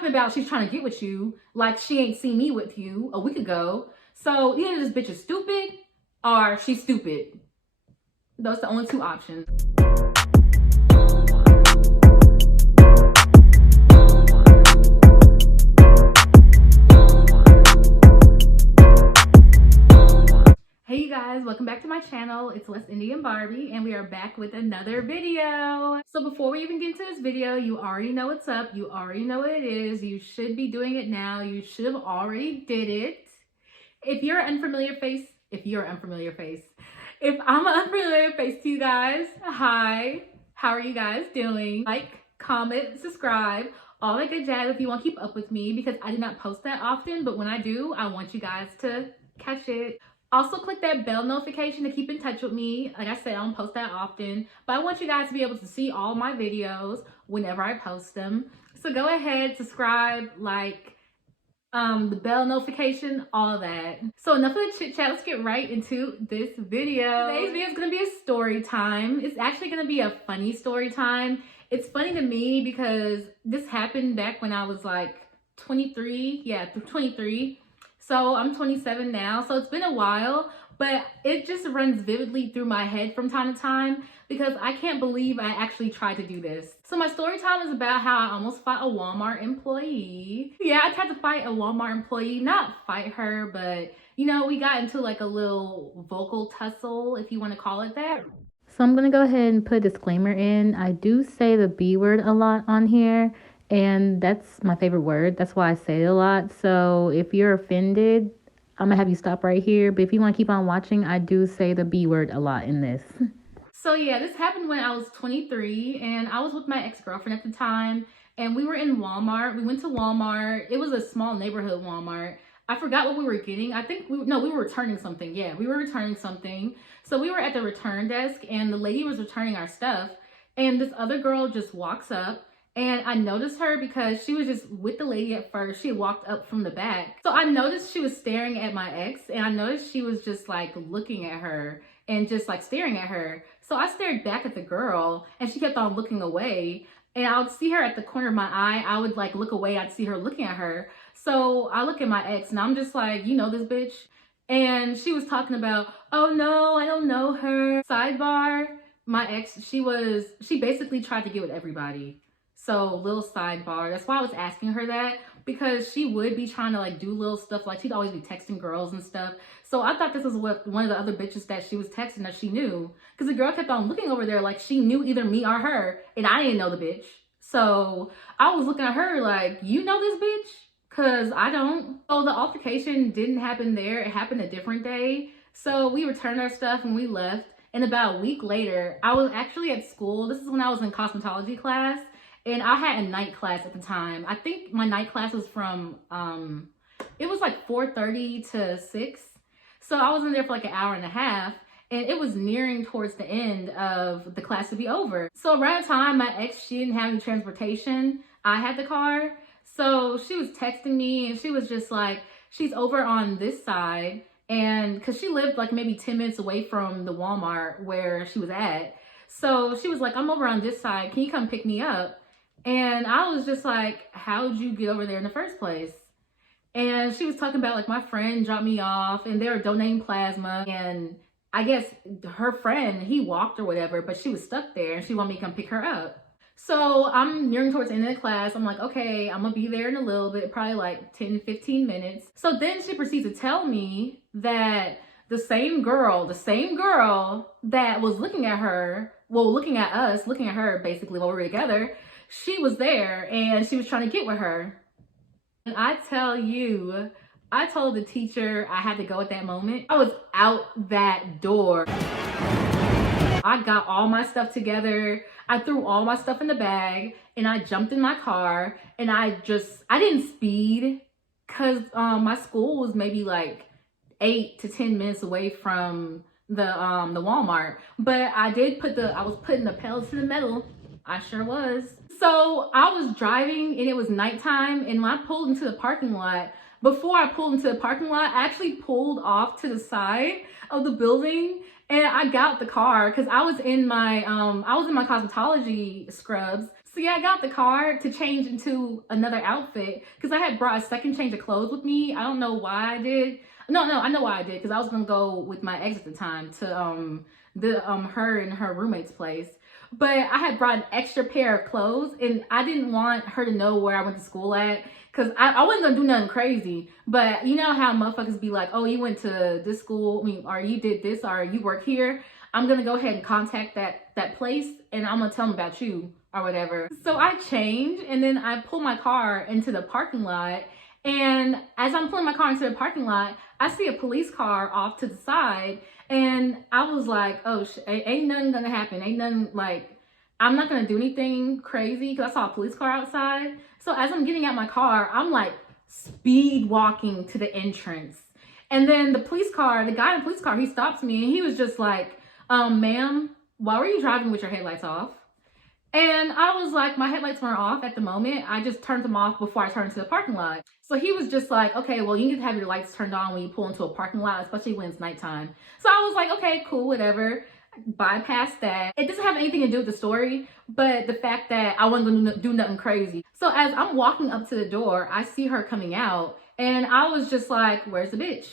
talking about she's trying to get with you like she ain't seen me with you a week ago. So either this bitch is stupid or she's stupid. Those are the only two options. Hey you guys, welcome back to my channel. It's West Indian Barbie and we are back with another video. So before we even get into this video, you already know what's up. You already know what it is. You should be doing it now. You should have already did it. If you're an unfamiliar face, if I'm an unfamiliar face to you guys, hi, how are you guys doing? Like, comment, subscribe, all that good jazz if you want to keep up with me, because I do not post that often, but when I do, I want you guys to catch it. Also, click that bell notification to keep in touch with me. Like I said, I don't post that often, but I want you guys to be able to see all my videos whenever I post them. So go ahead, subscribe, like, the bell notification, all that. So enough of the chit chat, let's get right into this video. Today's video is gonna be a story time. It's actually gonna be a funny story time. It's funny to me because this happened back when I was like 23, 23. So I'm 27 now, so it's been a while, but it just runs vividly through my head from time to time because I can't believe I actually tried to do this. So my story time is about how I almost fought a Walmart employee. Yeah, I tried to fight a Walmart employee, not fight her, but you know, we got into like a little vocal tussle, if you want to call it that. So I'm gonna go ahead and put a disclaimer in. I do say the B word a lot on here. And that's my favorite word. That's why I say it a lot. So if you're offended, I'm going to have you stop right here. But if you want to keep on watching, I do say the B word a lot in this. So yeah, this happened when I was 23 and I was with my ex-girlfriend at the time. And we were in Walmart. We went to Walmart. It was a small neighborhood Walmart. I forgot what we were getting. I think we were returning something. Yeah, we were returning something. So we were at the return desk and the lady was returning our stuff. And this other girl just walks up. And I noticed her because she was just with the lady at first. She had walked up from the back. So I noticed she was staring at my ex and I noticed she was just like looking at her and just like staring at her. So I stared back at the girl and she kept on looking away. And I would see her at the corner of my eye. I would like look away. I'd see her looking at her. So I look at my ex and I'm just like, you know this bitch? And she was talking about, oh no, I don't know her. Sidebar, my ex, she basically tried to get with everybody. So little sidebar, that's why I was asking her that, because she would be trying to like do little stuff, like she'd always be texting girls and stuff. So I thought this was what one of the other bitches that she was texting that she knew, because the girl kept on looking over there like she knew either me or her, and I didn't know the bitch. So I was looking at her like, you know this bitch? Because I don't. So the altercation didn't happen there, it happened a different day. So we returned our stuff and we left, and about a week later, I was actually at school. This is when I was in cosmetology class. And I had a night class at the time. I think my night class was from, it was like 4:30 to 6. So I was in there for like an hour and a half. And it was nearing towards the end of the class to be over. So around the time my ex, she didn't have any transportation. I had the car. So she was texting me and she was just like, she's over on this side. And because she lived like maybe 10 minutes away from the Walmart where she was at. So she was like, I'm over on this side. Can you come pick me up? And I was just like, how'd you get over there in the first place? And she was talking about like my friend dropped me off and they were donating plasma. And I guess her friend, he walked or whatever, but she was stuck there and she wanted me to come pick her up. So I'm nearing towards the end of the class. I'm like, okay, I'm gonna be there in a little bit, probably like 10, 15 minutes. So then she proceeds to tell me that the same girl that was looking at her, well, looking at us, looking at her basically while we were together, she was there and she was trying to get with her. And I tell you, I told the teacher I had to go at that moment. I was out that door. I got all my stuff together. I threw all my stuff in the bag and I jumped in my car and I didn't speed because my school was maybe like 8 to 10 minutes away from the Walmart. But I was putting the pedal to the metal. I sure was. So I was driving and it was nighttime, and when I pulled into the parking lot, before I pulled into the parking lot, I actually pulled off to the side of the building and I got the car because I was in my cosmetology scrubs. So yeah, I got the car to change into another outfit because I had brought a second change of clothes with me. I don't know why I did. No, I know why I did because I was gonna go with my ex at the time to her and her roommate's place. But I had brought an extra pair of clothes and I didn't want her to know where I went to school at because I wasn't gonna do nothing crazy. But you know how motherfuckers be like, oh, you went to this school, I mean, or you did this, or you work here. I'm gonna go ahead and contact that place and I'm gonna tell them about you or whatever. So I changed and then I pulled my car into the parking lot. And as I'm pulling my car into the parking lot, I see a police car off to the side. And I was like, oh, ain't nothing gonna happen. Ain't nothing, like, I'm not gonna do anything crazy because I saw a police car outside. So as I'm getting out my car, I'm like speed walking to the entrance. And then the guy in the police car, he stops me and he was just like, ma'am, why were you driving with your headlights off? And I was like, my headlights weren't off at the moment. I just turned them off before I turned to the parking lot. So he was just like, okay, well, you need to have your lights turned on when you pull into a parking lot, especially when it's nighttime. So I was like, okay, cool, whatever. Bypass that. It doesn't have anything to do with the story, but the fact that I wasn't going to do nothing crazy. So as I'm walking up to the door, I see her coming out and I was just like, where's the bitch?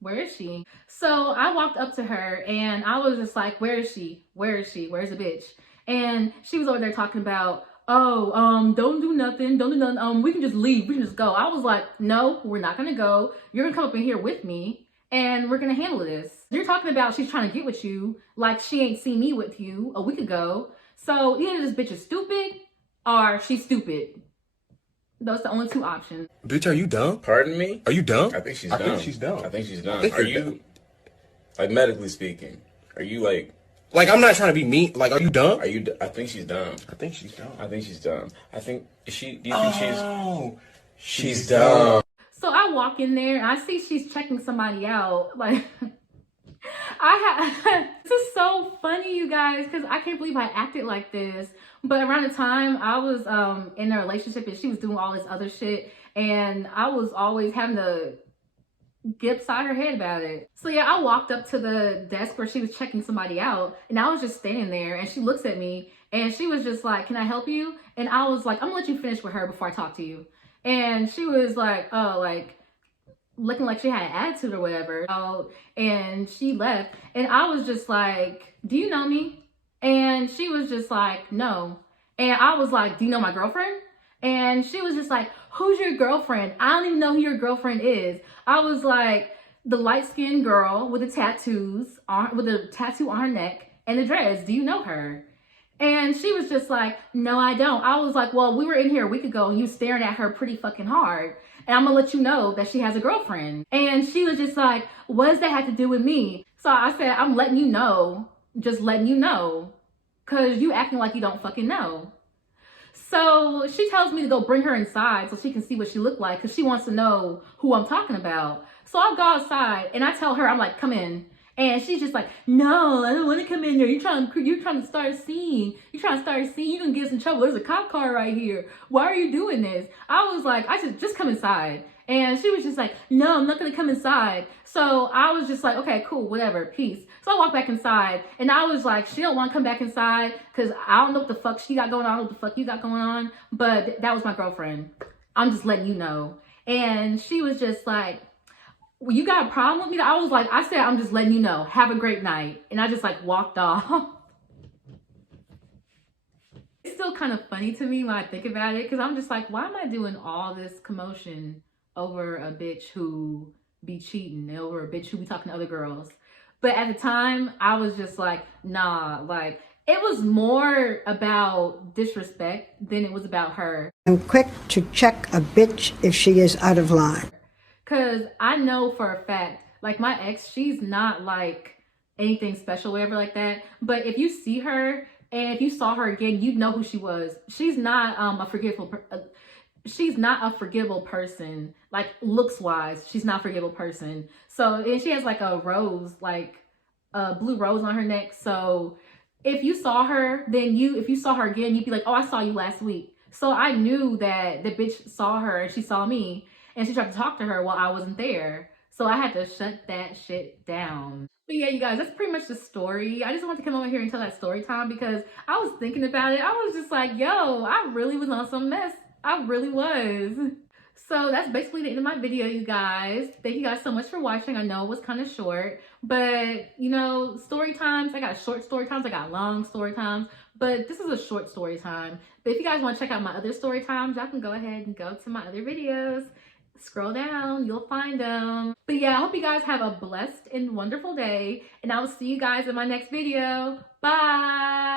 Where is she? So I walked up to her and I was just like, where is she? Where is she? Where's the bitch? And she was over there talking about, oh, don't do nothing. We can just leave. We can just go. I was like, no, we're not going to go. You're going to come up in here with me and we're going to handle this. You're talking about she's trying to get with you like she ain't seen me with you a week ago. So either this bitch is stupid or she's stupid. Those are the only two options. Bitch, are you dumb? Pardon me? Are you dumb? I think she's dumb. I think she's dumb. I think she's dumb. Are you, like, medically speaking, are you, like... Like, I'm not trying to be mean. Like, are you dumb? Are you... I think she's dumb. I think she's dumb. I think she's dumb. I think... Do you think she's dumb? So I walk in there and I see she's checking somebody out. Like... this is so funny, you guys, because I can't believe I acted like this. But around the time I was in a relationship and she was doing all this other shit, and I was always having to get upside her head about it. So yeah, I walked up to the desk where she was checking somebody out, and I was just standing there, and she looks at me and she was just like, can I help you? And I was like, I'm gonna let you finish with her before I talk to you. And she was like, oh, like, looking like she had an attitude or whatever. Oh, and she left. And I was just like, do you know me? And she was just like, no. And I was like, do you know my girlfriend? And she was just like, who's your girlfriend? I don't even know who your girlfriend is. I was like, the light-skinned girl with the tattoos, with a tattoo on her neck and the dress. Do you know her? And she was just like, no, I don't. I was like, well, we were in here a week ago and you staring at her pretty fucking hard. And I'm gonna let you know that she has a girlfriend. And she was just like, what does that have to do with me? So I said, I'm letting you know, just letting you know, cause you acting like you don't fucking know. So she tells me to go bring her inside so she can see what she looked like, cause she wants to know who I'm talking about. So I go outside and I tell her, I'm like, come in. And she's just like, no, I don't want to come in there. You're trying to start a scene. You're trying to start a scene. You're going to get us in trouble. There's a cop car right here. Why are you doing this? I was like, I should just come inside. And she was just like, no, I'm not going to come inside. So I was just like, okay, cool, whatever, peace. So I walked back inside and I was like, she don't want to come back inside because I don't know what the fuck she got going on, what the fuck you got going on. But that was my girlfriend. I'm just letting you know. And she was just like, well, you got a problem with me? I was like, I said, I'm just letting you know. Have a great night. And I just like walked off. It's still kind of funny to me when I think about it, because I'm just like, why am I doing all this commotion over a bitch who be cheating, over a bitch who be talking to other girls? But at the time, I was just like, nah, like, it was more about disrespect than it was about her. I'm quick to check a bitch if she is out of line. Because I know for a fact, like my ex, she's not like anything special, whatever like that. But if you see her and if you saw her again, you'd know who she was. She's not a forgivable person, like looks wise. She's not a forgivable person. So, and she has like a rose, like a blue rose on her neck. So if you saw her, then if you saw her again, you'd be like, oh, I saw you last week. So I knew that the bitch saw her and she saw me. and she tried to talk to her while I wasn't there. So I had to shut that shit down. But yeah, you guys, that's pretty much the story. I just wanted to come over here and tell that story time because I was thinking about it. I was just like, yo, I really was on some mess. I really was. So that's basically the end of my video, you guys. Thank you guys so much for watching. I know it was kind of short, but you know, story times, I got short story times, I got long story times, but this is a short story time. But if you guys want to check out my other story times, y'all can go ahead and go to my other videos. Scroll down, you'll find them. But yeah, I hope you guys have a blessed and wonderful day, and I will see you guys in my next video. Bye.